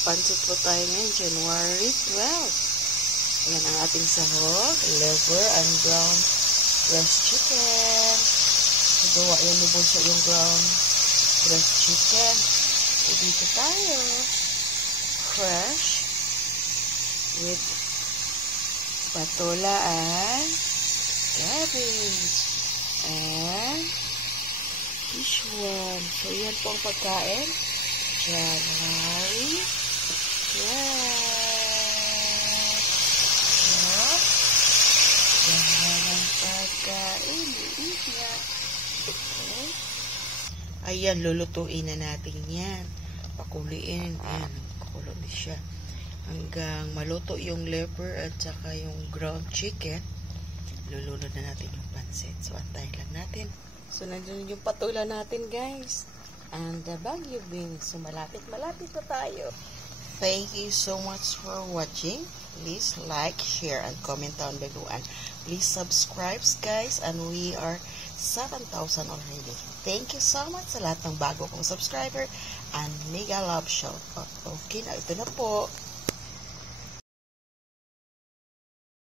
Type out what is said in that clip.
Magpapansit po tayo ngayon, January 12. Ayan ang ating sahog, liver and ground breast chicken. Nagawa yan ni Bunso yung ground breast chicken. So, dito tayo. Fresh with patola and cabbage and Sichuan. So, yan po ang pagkain. January 12. Yan ang pagkain. Liit niya. Okay. Ayan, lulutuin na natin yan. Pakuliin. Ayan, pakulo na siya. Hanggang maluto yung liver at saka yung ground chicken. Lulunod na natin yung pansit. So, antayin lang natin. So, nandun yung patula natin, guys. And the Baguio beans. So, malapit-malapit na tayo. Thank you so much for watching. Please like, share, and comment down below. And please subscribe, guys. And we are 7,000 already. Thank you so much sa lahat ng bago kong subscriber. And mega love shout out. Okay na, ito na po.